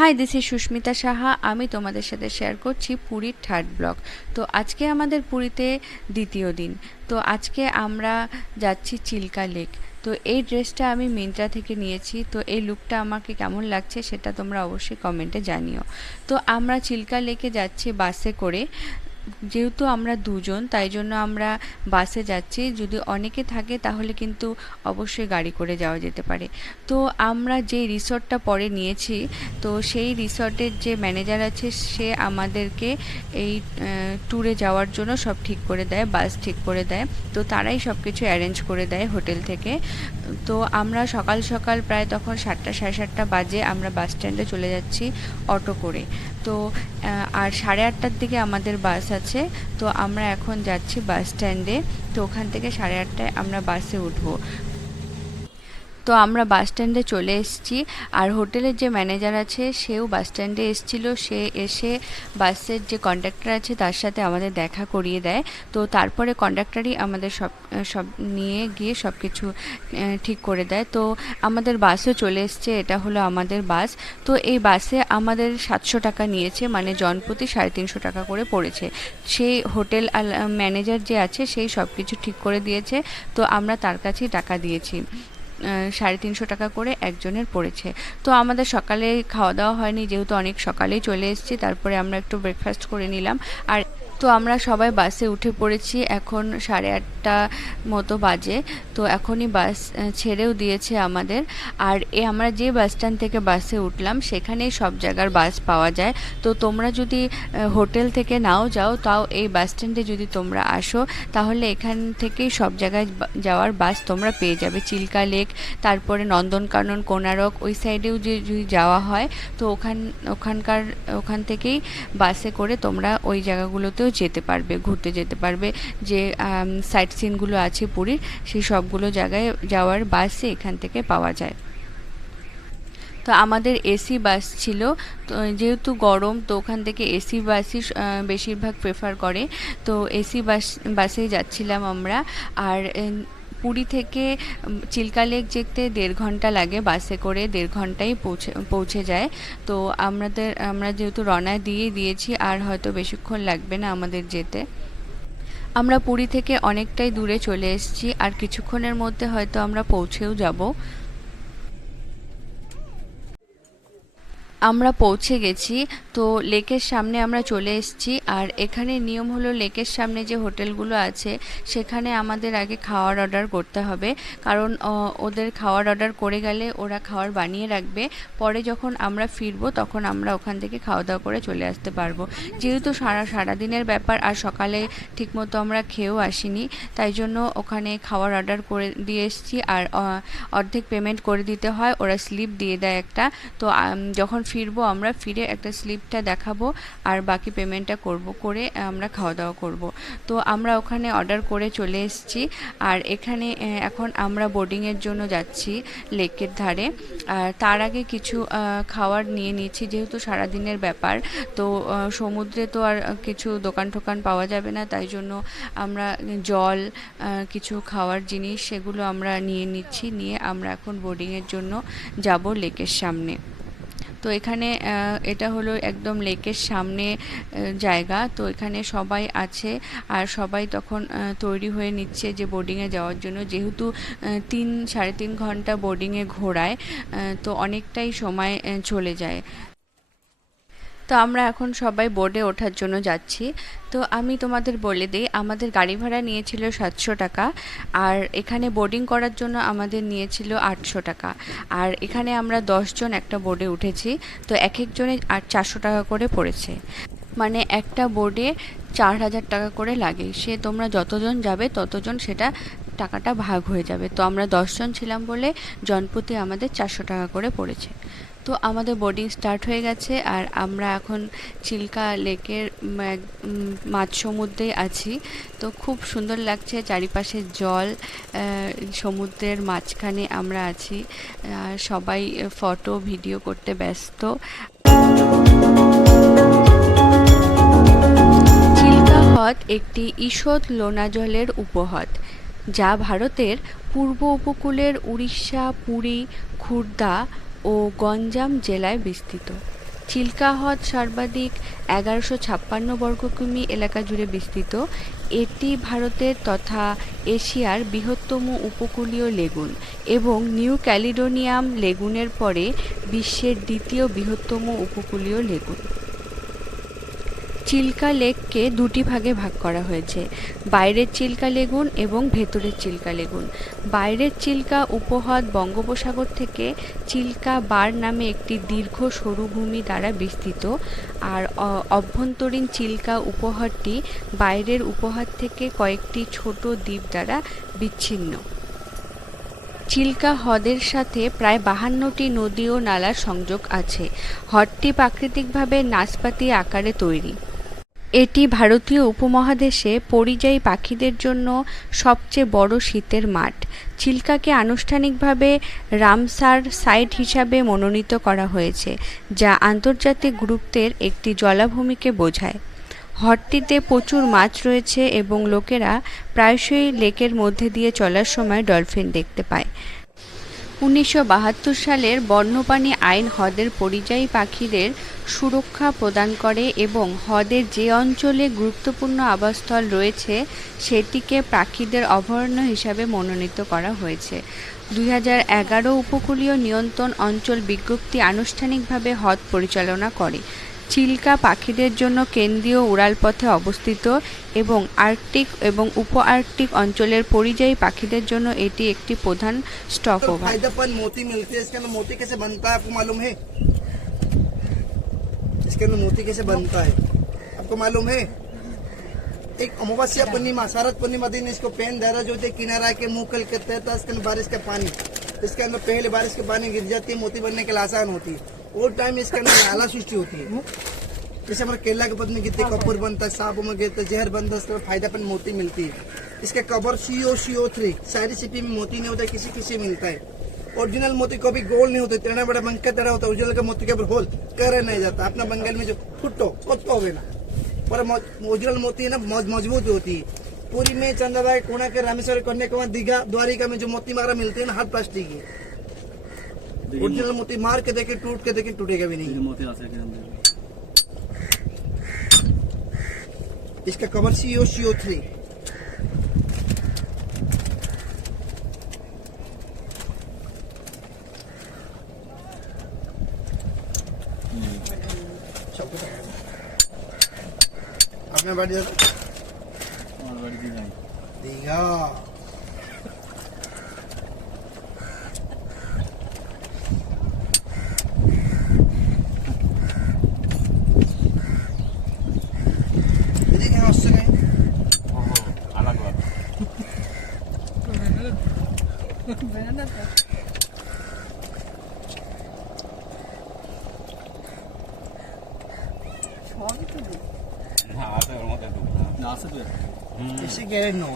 Hi, this is Susmita Saha. আমি তোমাদের সাথে শেয়ার করছি পুরীর থার্ড ব্লক তো আজকে আমাদের পুরীতে দ্বিতীয় দিন। তো আজকে আমরা যাচ্ছি চিল্কা লেক। তো এই ড্রেসটা আমি মিন্ত্রা থেকে নিয়েছি। তো এই লুকটা আমাকে কেমন লাগছে সেটা তোমরা অবশ্যই কমেন্টে জানিও। তো আমরা চিল্কা লেকে যাচ্ছি বাসে করে। যেহেতু আমরা দুজন, তাই জন্য আমরা বাসে যাচ্ছি। যদি অনেকে থাকে, তাহলে কিন্তু অবশ্যই গাড়ি করে যাওয়া যেতে পারে। তো আমরা যে রিসর্টটা পরে নিয়েছি, তো সেই রিসর্টের যে ম্যানেজার আছে, সে আমাদেরকে এই ট্যুরে যাওয়ার জন্য সব ঠিক করে দেয় বাস ঠিক করে দেয়। তো তারাই সব কিছু অ্যারেঞ্জ করে দেয় হোটেল থেকে। তো আমরা সকাল সকাল প্রায় তখন সাতটা, সাড়ে সাতটা বাজে আমরা বাস স্ট্যান্ডে চলে যাচ্ছি অটো করে। তো আর সাড়ে আটটার দিকে আমাদের বাস আছে। তো আমরা এখন যাচ্ছি বাস স্ট্যান্ডে। তো ওখান থেকে সাড়ে আটটায় আমরা বাসে উঠবো। তো আমরা বাস স্ট্যান্ডে চলে এসেছি। আর হোটেলের যে ম্যানেজার আছে, সেও বাস স্ট্যান্ডে এসেছিল। সে এসে বাসের যে কন্ডাক্টর আছে, তার সাথে আমাদের দেখা করিয়ে দেয়। তো তারপরে কন্ডাক্টরই আমাদের সব সব নিয়ে গিয়ে সব কিছু ঠিক করে দেয়। তো আমাদের বাসও চলে এসছে। এটা হলো আমাদের বাস। তো এই বাসে আমাদের সাতশো টাকা নিয়েছে। মানে জনপ্রতি সাড়ে তিনশো টাকা করে পড়েছে। সেই হোটেল ম্যানেজার যে আছে, সেই সব কিছু ঠিক করে দিয়েছে। তো আমরা তার কাছেই টাকা দিয়েছি। সাড়ে তিনশো টাকা করে একজনের পড়েছে। তো আমাদের সকালে খাওয়া দাওয়া হয়নি, যেহেতু অনেক সকালেই চলে এসেছি, তারপরে আমরা একটু ব্রেকফাস্ট করে নিলাম। আর তো আমরা সবাই বাসে উঠে পড়েছি, এখন সাড়ে আটটা মতো বাজে। তো এখনই বাস ছেড়েও দিয়েছে আমাদের। আর এ, আমরা যে বাস স্ট্যান্ড থেকে বাসে উঠলাম, সেখানেই সব জায়গার বাস পাওয়া যায়। তো তোমরা যদি হোটেল থেকে নাও যাও, তাও এই বাস স্ট্যান্ডে যদি তোমরা আসো, তাহলে এখান থেকেই সব জায়গায় যাওয়ার বাস তোমরা পেয়ে যাবে। চিল্কা লেক, তারপরে নন্দনকানন, কোনারক, ওই সাইডেও যে, যদি যাওয়া হয়, তো ওখান, ওখানকার, ওখান থেকেই বাসে করে তোমরা ওই জায়গাগুলোতেও যেতে পারবে, ঘুরতে যেতে পারবে। যে সাইট সিনগুলো আছে পুরীর, সেই সবগুলো জায়গায় যাওয়ার বাসে এখান থেকে পাওয়া যায়। তো আমাদের এসি বাস ছিল। তো যেহেতু গরম, তো ওখান থেকে এসি বাসই বেশিরভাগ প্রেফার করে। তো এসি বাস বাসেই যাচ্ছিলাম আমরা। আর পুরী থেকে চিল্কা লেক যেতে দেড় ঘণ্টা লাগে বাসে করে, দেড় ঘন্টায় পৌঁছে পৌঁছে যায়। তো আমাদের, আমরা যেহেতু রওনা দিয়ে দিয়েছি, আর হয়তো বেশিক্ষণ লাগবে না আমাদের যেতে। আমরা পুরী থেকে অনেকটাই দূরে চলে এসেছি, আর কিছুক্ষণের মধ্যে হয়তো আমরা পৌঁছেও যাব। আমরা পৌঁছে গেছি, তো লেকের সামনে আমরা চলে এসেছি। আর এখানে নিয়ম হলো লেকের সামনে যে হোটেলগুলো আছে, সেখানে আমাদের আগে খাওয়ার অর্ডার করতে হবে। কারণ ওদের খাওয়ার অর্ডার করে গেলে ওরা খাওয়ার বানিয়ে রাখবে। পরে যখন আমরা ফিরবো, তখন আমরা ওখান থেকে খাওয়া দাওয়া করে চলে আসতে পারব। যেহেতু সারা, সারাদিনের ব্যাপার, আর সকালে ঠিকমতো আমরা খেয়েও আসিনি, তাই জন্য ওখানে খাওয়ার অর্ডার করে দিয়ে এসেছি। আর অর্ধেক পেমেন্ট করে দিতে হয়, ওরা স্লিপ দিয়ে দেয় একটা। তো যখন ফিরবো, আমরা ফিরে একটা স্লিপটা দেখাবো আর বাকি পেমেন্টটা করব, করে আমরা খাওয়া দাওয়া করব। তো আমরা ওখানে অর্ডার করে চলে এসেছি আর এখানে এখন আমরা বোর্ডিংয়ের জন্য যাচ্ছি লেকের ধারে। আর তার আগে কিছু খাওয়ার নিয়ে নিচ্ছি, যেহেতু সারাদিনের ব্যাপার, তো সমুদ্রে তো আর কিছু দোকান টোকান পাওয়া যাবে না, তাই জন্য আমরা জল কিছু খাওয়ার জিনিস, সেগুলো আমরা নিয়ে নিচ্ছি, নিয়ে আমরা এখন বোর্ডিংয়ের জন্য যাব লেকের সামনে। তো এখানে এটা হলো একদম লেকের সামনে জায়গা। তো এখানে সবাই আছে আর সবাই তখন তৈরি হয়ে নিচ্ছে যে বোর্ডিংয়ে যাওয়ার জন্য। যেহেতু তিন, সাড়ে তিন ঘণ্টা বোর্ডিংয়ে ঘোরায় তো অনেকটাই সময় চলে যায়। তো আমরা এখন সবাই বোর্ডে ওঠার জন্য যাচ্ছি। তো আমি তোমাদের বলে দিই, আমাদের গাড়ি ভাড়া নিয়েছিল সাতশো টাকা, আর এখানে বোর্ডিং করার জন্য আমাদের নিয়েছিল আটশো টাকা। আর এখানে আমরা দশজন একটা বোর্ডে উঠেছি, তো এক একজনে আর চারশো টাকা করে পড়েছে। মানে একটা বোর্ডে চার হাজার টাকা করে লাগে। সে তোমরা যতজন যাবে ততজন সেটা টাকাটা ভাগ হয়ে যাবে। তো আমরা দশজন ছিলাম বলে জনপ্রতি আমাদের চারশো টাকা করে পড়েছে। তো আমাদের বোর্ডিং স্টার্ট হয়ে গেছে আর আমরা এখন চিল্কা লেকের মাঝ সমুদ্রে আছি। তো খুব সুন্দর লাগছে চারিপাশে জল সমুদ্রের মাঝখানে আমরা আছি। সবাই ফটো, ভিডিও করতে ব্যস্ত। চিল্কা হ্রদ একটি ঈষৎ লোনা জলের উপহ্রদ, যা ভারতের পূর্ব উপকূলের উড়িষ্যা, পুরী, খুর্দা ও গঞ্জাম জেলায় বিস্তৃত। চিল্কা হ্রদ সর্বাধিক এগারোশো ছাপ্পান্ন বর্গ কিমি এলাকা জুড়ে বিস্তৃত। এটি ভারতের তথা এশিয়ার বৃহত্তম উপকূলীয় লেগুন এবং নিউ ক্যালিডোনিয়াম লেগুনের পরে বিশ্বের দ্বিতীয় বৃহত্তম উপকূলীয় লেগুন। চিল্কা লেককে দুটি ভাগে ভাগ করা হয়েছে, বাইরের চিল্কা লেগুন এবং ভেতরের চিল্কা লেগুন। বাইরের চিল্কা উপহ্রদ বঙ্গোপসাগর থেকে চিল্কা বার নামে একটি দীর্ঘ সরু ভূমি দ্বারা বিস্তৃত, আর অভ্যন্তরীণ চিল্কা উপহ্রদটি বাইরের উপহ্রদ থেকে কয়েকটি ছোট দ্বীপ দ্বারা বিচ্ছিন্ন। চিল্কা হ্রদের সাথে প্রায় বাহান্নটি নদী ও নালার সংযোগ আছে। হ্রদটি প্রাকৃতিকভাবে নাশপাতি আকারে তৈরি। এটি ভারতীয় উপমহাদেশে পরিযায়ী পাখিদের জন্য সবচেয়ে বড় শীতের মাঠ। চিল্কাকে আনুষ্ঠানিকভাবে রামসার সাইট হিসাবে মনোনীত করা হয়েছে, যা আন্তর্জাতিক গুরুত্বের একটি জলাভূমিকে বোঝায়। হ্রদটিতে প্রচুর মাছ রয়েছে এবং লোকেরা প্রায়শই লেকের মধ্যে দিয়ে চলার সময় ডলফিন দেখতে পায়। উনিশশো বাহাত্তর সালের বন্যপ্রাণী আইন হ্রদের পরিযায়ী পাখিদের সুরক্ষা প্রদান করে এবং হ্রদের যে অঞ্চলে গুরুত্বপূর্ণ আবাসস্থল রয়েছে, সেটিকে পাখিদের অভয়ারণ্য হিসাবে মনোনীত করা হয়েছে। দুই হাজার এগারো উপকূলীয় নিয়ন্ত্রণ অঞ্চল বিজ্ঞপ্তি আনুষ্ঠানিকভাবে হ্রদ পরিচালনা করে। চিল্কা পাখিদের জন্য কেন্দ্রীয় উড়ালপথে অবস্থিত এবং আর্কটিক এবং উপ আর্কটিক অঞ্চলের পরিযায়ী পাখিদের জন্য এটি একটি প্রধান স্টপ तो ওভার फायदेपन मोती मिलती है इसके अंदर मोती कैसे बनता है आपको मालूम है इसके अंदर मोती कैसे बनता है आपको मालूम है एक अमावस्या पूर्णिमा शरद पूर्णिमा दिन इसको पेन दारा जो होते हैं, किनारा के मुंह कल के तहत इसके अंदर बारिश का पानी इसके अंदर पहले बारिश के पानी गिर जाती है मोती बनने के लिए आसान होती है वो टाइम इसके अंदर नाला सृष्टि होती है। जैसे हमारे केला के पत्नी गिरते कपूर बनता है सांप में गिरता है जहर बनता है इसके फायदापन मोती मिलती है। इसके कवर सीओ सीओ थ्री सारी सिपी में मोती नहीं होता किसी किसी मिलता है। ओरिजिनल मोती कभी गोल नहीं होता टेढ़ा बड़ा बंक तरह होता है ओरिजिनल का मोती के ऊपर होल करे नहीं जाता। अपना बंगाल में जो फुटो कोतो हो ना पर ओरिजिनल मोती है ना मज- मज़बूत होती है। पूरी में चंद्रभाई कोना के रामेश्वर कन्याकुमारी दीघा द्वारिका में जो मोती मारा मिलते हैं ना हर प्लास्टिक की। ओरिजिनल मोती मार के देखे टूट के देखे टूटेगा भी नहीं। मोती इसका कवर सीओ सीओ थ्री। अपने बढ़ जाता दीघा 나스 돼. 이시 게레 노.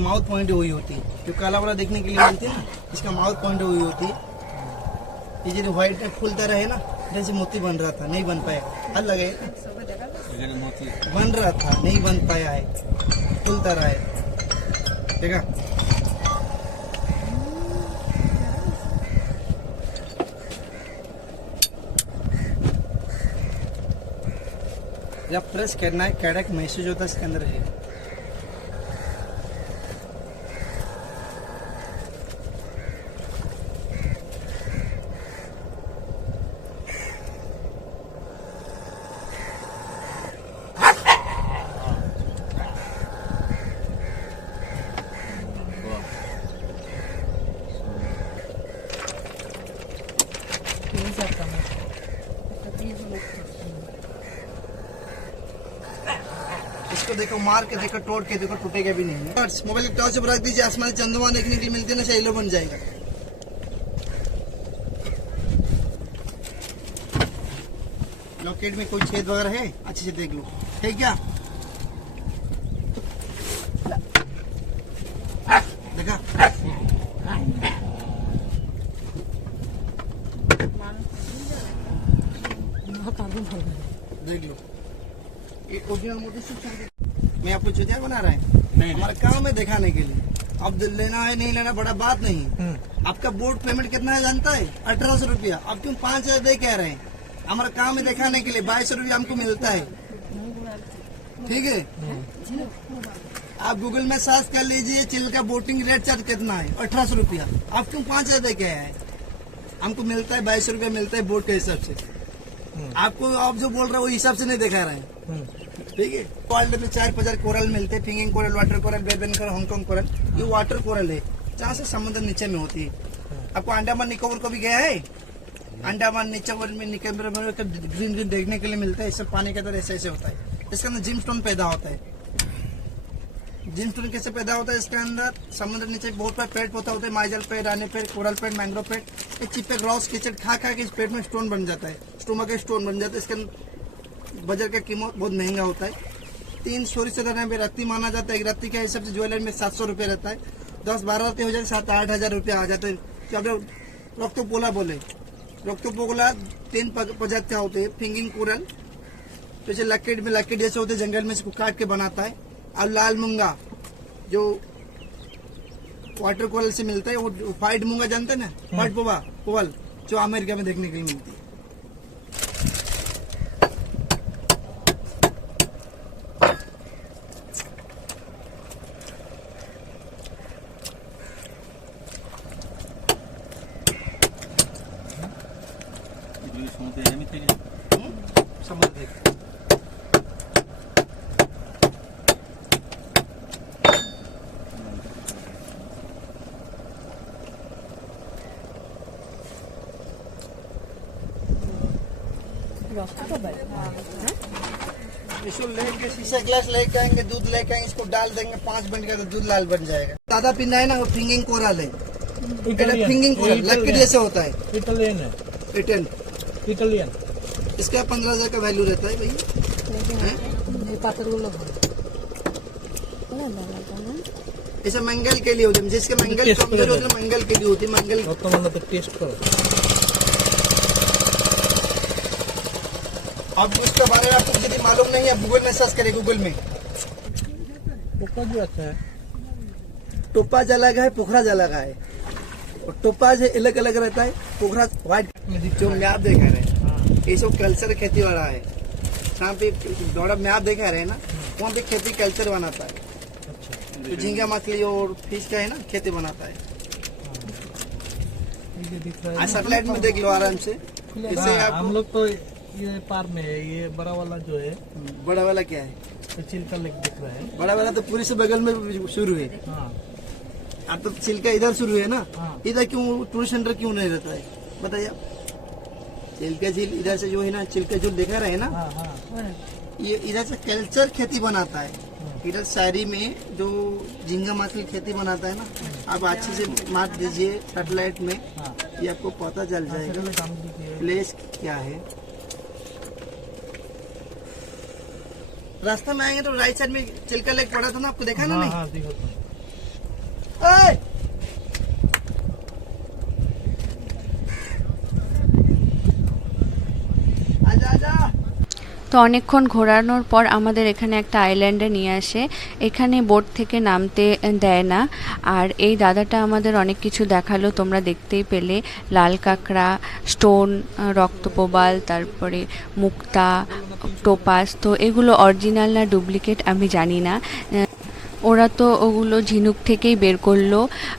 माउथ पॉइंट हुई होती. है जो काला वाला देखने के लिए मिलती है ना इसका माउथ पॉइंट हुई होती. है ये जो व्हाइट में फूलता रहे ना जैसे मोती बन रहा था नहीं बन पाया। अलग है बन रहा था नहीं बन पाया है। फूलता रहा है। देखा? जब प्रेस करना है कैडक मैसेज होता है इसके अंदर है इसको देखो, मार के देखो, तोड़ के देखो, टूटेगा भी नहीं। मोबाइल के टॉर्च रख दीजिए, आसमान चंद्रमा देखने के लिए मिलती ना शैलो बन जाएगा। लॉकेट में कोई छेद वगैरह है? अच्छे से देख लो। है क्या? देखा? लो। ये ओरिजिनल मोती से मैं आपको चुतिया बना रहा है। नहीं हमारा काम है दिखाने के लिए। अब लेना है नहीं लेना बड़ा बात नहीं। आपका बोर्ड पेमेंट कितना है जानता है? अठारह सौ रूपया। अब क्यों पाँच हज़ार दे कह रहे हैं? हमारा काम है दिखाने के लिए। बाईस सौ रुपया हमको मिलता है। ठीक है? आप गूगल में सर्च कर लीजिए चिल का बोटिंग रेट चार्ज कितना है? अठारह सौ रूपया। आप क्यों पाँच हज़ार दे के आए हैं? हमको मिलता है बाईस सौ रुपया मिलता है बोट के हिसाब से। आपको आप जो बोल रहे हो वो हिसाब से नहीं दिखा रहे हैं। ठीक है वर्ल्ड में चार हज़ार कोरल मिलते हैं फिंगिंग कोरल वाटर कोरल बेबन कोरल हांगकांग कोरल, ये वाटर कोरल है। जहाँ से समुद्र नीचे में होती है। आपको अंडमान निकोबर को भी गया है? अंडमान निकोबर में निकोबर में ग्रीन ग्रीन देखने के लिए मिलता है इससे पानी के अंदर ऐसे ऐसे होता है। इसके अंदर जिम स्टोन पैदा होता है। जिम स्टोन कैसे पैदा होता है? इसके अंदर समुद्र नीचे बहुत सारे पेड़ पौधा होता है माइजल पेड़, रानी पेड़, कोरल पेड़, मैंग्रोव पेड़, ये चिप्पे ग्रॉस कीचड़ खा खा के इस पेट में स्टोन बन जाता है। स्टोमा का स्टोन बन जाता है। इसके अंदर बाज़ार का कीमत बहुत महँगा होता है। तीन सोरी से में रत्ती माना जाता है एक रत्ती के हिसाब से ज्वेलरी में सात सौ रुपये रहता है। दस बारह रत्ती हो जाए सात आठ हज़ार रुपये आ जाते हैं। तो अब रक्तो पोला बोले रक्तो पोला तीन प- प्रजाति का होते हैं? फिंगिंग कुरल। जैसे लकड़ी में लकड़ी जैसे होते जंगल में इसको काट के बनाता है। और लाल मूँगा जो वाटर कोरल से मिलता है वो व्हाइट मूँगा जानते हैं ना? व्हाइट पोवा पोवल जो अमेरिका में देखने के लिए मिलती है। लेके शीशा ग्लास लेके आएँगे दूध लेके आएँगे इसको डाल देंगे पाँच मिनट का तो दूध लाल बन जाएगा। दादा पीना है ना वो फिंगिंग कोरा लेंगे फिंगिंग कोरा लकड़ी जैसे होता है। इटालियन है। इटालियन इसका पंद्रह हज़ार का वैल्यू रहता है भैया ऐसा मंगल के लिए होते जिसके मंगल कमज़ोर तो होते मंगल के लिए होते मंगल तो मतलब टेस्ट करो। अब उसके बारे में आपको यदि मालूम नहीं है गूगल में सर्च करें गूगल में। टोपा जो आता है। टोपा जलग है पोखरा जलग है। और टोपा जो अलग अलग रहता है पोखरा व्हाइट जो मैप देखा रहे ये सब कल्चर खेती वाला है जहाँ पे दौड़ा मैप देखा रहे ना वहाँ पे खेती कल्चर बनाता है। तो झींगा मछली और फ़िश का है ना खेती बनाता है। सैटेलाइट में देख लो आराम से। इससे हाँ, आपको हम लोग तो ये पार में है ये बड़ा वाला जो है बड़ा वाला क्या है? तो चिल्का लेक दिख रहा है। बड़ा वाला तो पूरी से बगल में शुरू है। हाँ। अब तो छिलका इधर शुरू है ना। हाँ। इधर क्यों टूरिस्ट सेंटर क्यों नहीं रहता है? बताइए आप। चिल्का झील इधर से जो है ना चिल्का झील दिखा रहे ना? हाँ हाँ। ये इधर से कल्चर खेती बनाता है। इधर शायरी में जो झींगा मछली खेती बनाता है ना आप अच्छे से मार दीजिए सेटेलाइट में हाँ ये आपको पता चल जाएगा। काम दीजिए प्लेस क्या है? रास्ता में आएँगे तो राइट साइड में चिल्का लेक पड़ा था ना आपको देखा ना हाँ नहीं? তো অনেকক্ষণ ঘোরানোর পর আমাদের এখানে একটা আইল্যান্ডে নিয়ে আসে। এখানে বোট থেকে নামতে দেয় না। আর এই দাদাটা আমাদের অনেক কিছু দেখাল, তোমরা দেখতেই পেলে। লাল কাঁকড়া স্টোন রক্তপ্রবাল তারপরে মুক্তা, টোপাস, তো এগুলো অরিজিনাল না ডুপ্লিকেট আমি জানি না। ওরা তো ওগুলো ঝিনুক থেকেই বের করল,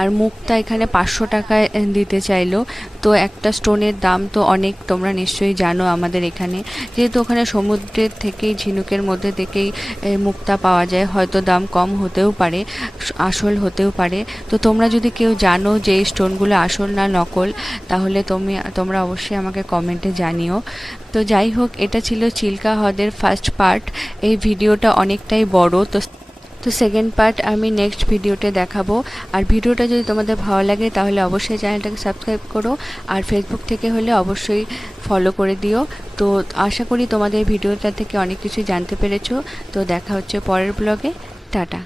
আর মুক্তা এখানে পাঁচশো টাকায় দিতে চাইলো। তো একটা স্টোনের দাম তো অনেক, তোমরা নিশ্চয়ই জানো আমাদের এখানে। যেহেতু ওখানে সমুদ্রের থেকেই, ঝিনুকের মধ্যে থেকেই মুক্তা পাওয়া যায়, হয়তো দাম কম হতেও পারে আসল হতেও পারে। তো তোমরা যদি কেউ জানো যে এই স্টোনগুলো আসল না নকল, তাহলে তুমি, তোমরা অবশ্যই আমাকে কমেন্টে জানিও। তো যাই হোক, এটা ছিল চিল্কা হ্রদের ফার্স্ট পার্ট। এই ভিডিওটা অনেকটাই বড়, তো তো সেকেন্ড পার্ট আমি নেক্সট ভিডিওতে দেখাবো। আর ভিডিওটা যদি তোমাদের ভালো লাগে, তাহলে অবশ্যই চ্যানেলটাকে সাবস্ক্রাইব করো। আর ফেসবুক থেকে হলে অবশ্যই ফলো করে দিও। তো আশা করি তোমাদের ভিডিওটা থেকে অনেক কিছু জানতে পেরেছ। তো দেখা হচ্ছে পরের ব্লগে টাটা।